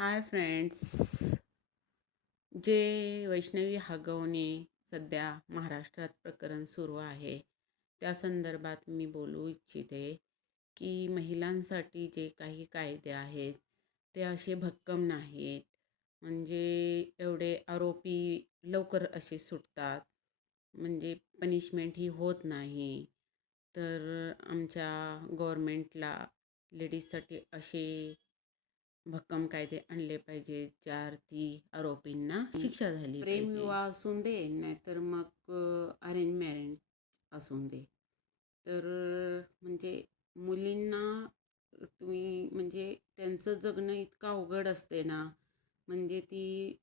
Hi friends. जे वैष्णवी हगवणे सध्या महाराष्ट्रात प्रकरण सुरू आहे त्या संदर्भात मी बोलू इच्छिते की महिलांसाठी जे काही कायदे आहेत ते असे भक्कम नाहीत. म्हणजे एवढे आरोपी लवकर असे सुटतात, म्हणजे पनिशमेंट ही होत नाही. तर आमच्या गव्हर्मेंटला लेडीजसाठी असे भक्कम कायदे आणले पाहिजे ज्यार्थी आरोपींना शिक्षा झाली प्रेम पाहिजे. विवाह असून दे नाहीतर मग अरेंज मॅरेज असून दे. तर म्हणजे मुलींना तुम्ही म्हणजे त्यांचं जगणं इतकं अवघड असते ना. म्हणजे ती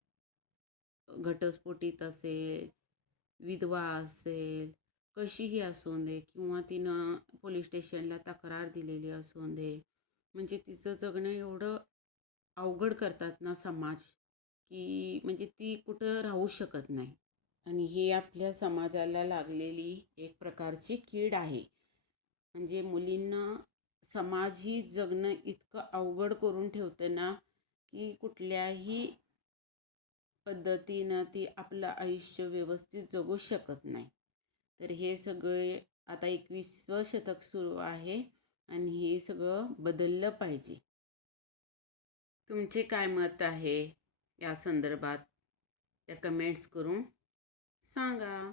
घटस्फोटीत असेल, विधवा असेल, कशीही असून दे, किंवा तिनं पोलीस स्टेशनला तक्रार दिलेली असून दे, म्हणजे तिचं जगणं एवढं अवघड करतात ना समाज, की म्हणजे ती कुठं राहू शकत नाही. आणि ही आपल्या समाजाला लागलेली एक प्रकारची कीड आहे. म्हणजे मुलींना समाज ही जगणं इतकं अवघड करून ठेवते ना, की कुठल्याही पद्धतीनं ती आपलं आयुष्य व्यवस्थित जगू शकत नाही. तर हे सगळे आता 21वं शतक सुरू आहे आणि हे सगळं बदललं पाहिजे. तुमचे काय मत आहे या संदर्भात? त्या कमेंट्स करून सांगा.